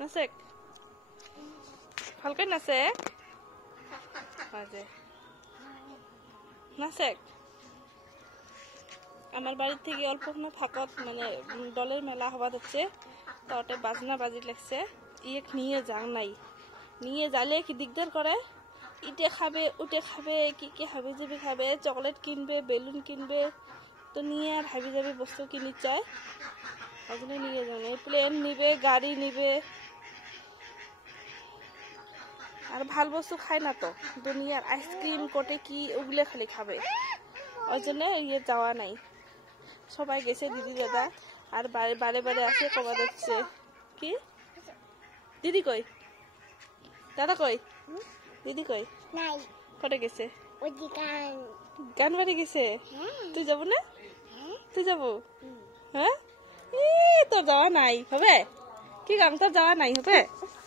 নাচেক ভালকৈ নাচেক বাজে নাচেক আমার বাড়ি থেকে অল্প ফাঁকত মানে দলের মেলা হওয়া যাচ্ছে তাতে বাজনা বাজি লাগছে ইয়ে নিয়ে যাও নাই নিয়ে যালে কি দিকদার করে ইটে খাবে উঠে খাবে কি কি হাবি যাবি খাবে চকলেট কিনবে বেলুন কিনবে তো নিয়ে আর হাবি যাবি বস্তু কিনি চায় ওগুলো নিয়ে যাও না প্লেন নিবে গাড়ি নিবে আর ভাল বস্তু খায় না তো দুনিয়ার আইসক্রিম কোটে কি ওগুলো খালি খাবে ওই জন্য ইয়ে যাওয়া নাই সবাই গেছে দিদি দাদা আর বারে বারে আসে কবা যাচ্ছে কি দিদি কই দাদা কই দিদি কই নাই কোটে গেছে ওই গান বাড়ি গেছে তুই যাবো না তুই যাবো হ্যাঁ তোর যাওয়া নাই হবে কি গান তোর যাওয়া নাই হবে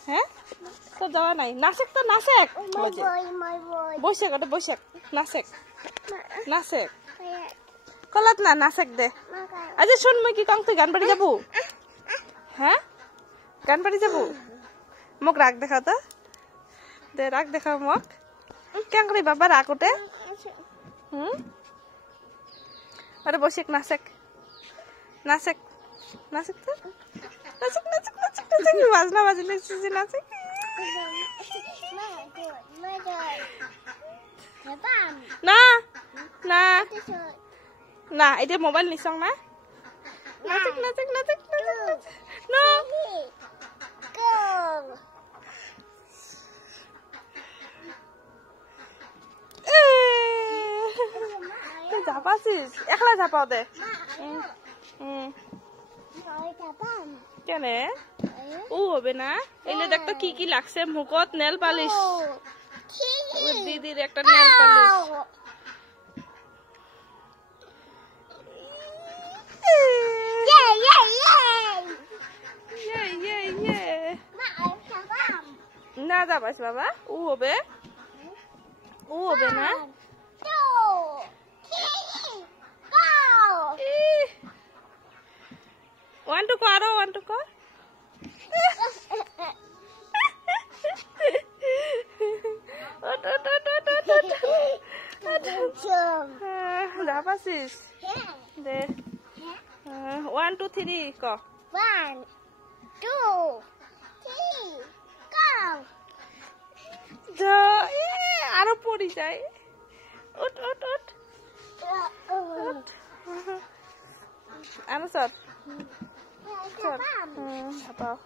হ্যাঁ তোর যাওয়া নাই নাচেক তো নাচেক বৈশাখ ওটা বৈশাখ নাচেক নাচেক কলাত না নাচেক দে আচ্ছা শুন মই কি কম তুই গান বাড়ি যাবো হ্যাঁ গান বাড়ি যাবো মোক রাগ দেখা তো দে রাগ দেখা মোক কেন করি বাবা রাগ উঠে আরে বৈশাখ নাচেক নাচেক নাচেক তো নাচেক নাচেক নাচেক নাচেক বাজনা বাজি লাগছে নাচেক না না না এটা মোবাইল নিছং না নাচেক নাচেক নাচেক নাচেক না যাবাছিস একলা যাপাও দে কেনে ও হবে না এলে দেখ তো কি কি লাগছে মুখত নেল পালিশ দিদির একটা নেল পালিশ না যাবাস বাবা ও হবে না ওয়ান টু করো ওয়ান টু কর যাবাছিস দে 1 2 3 ক 1 2 3 go আরো পড়ি যায় উঠ উঠ উঠ আনো স্যার ছাপাও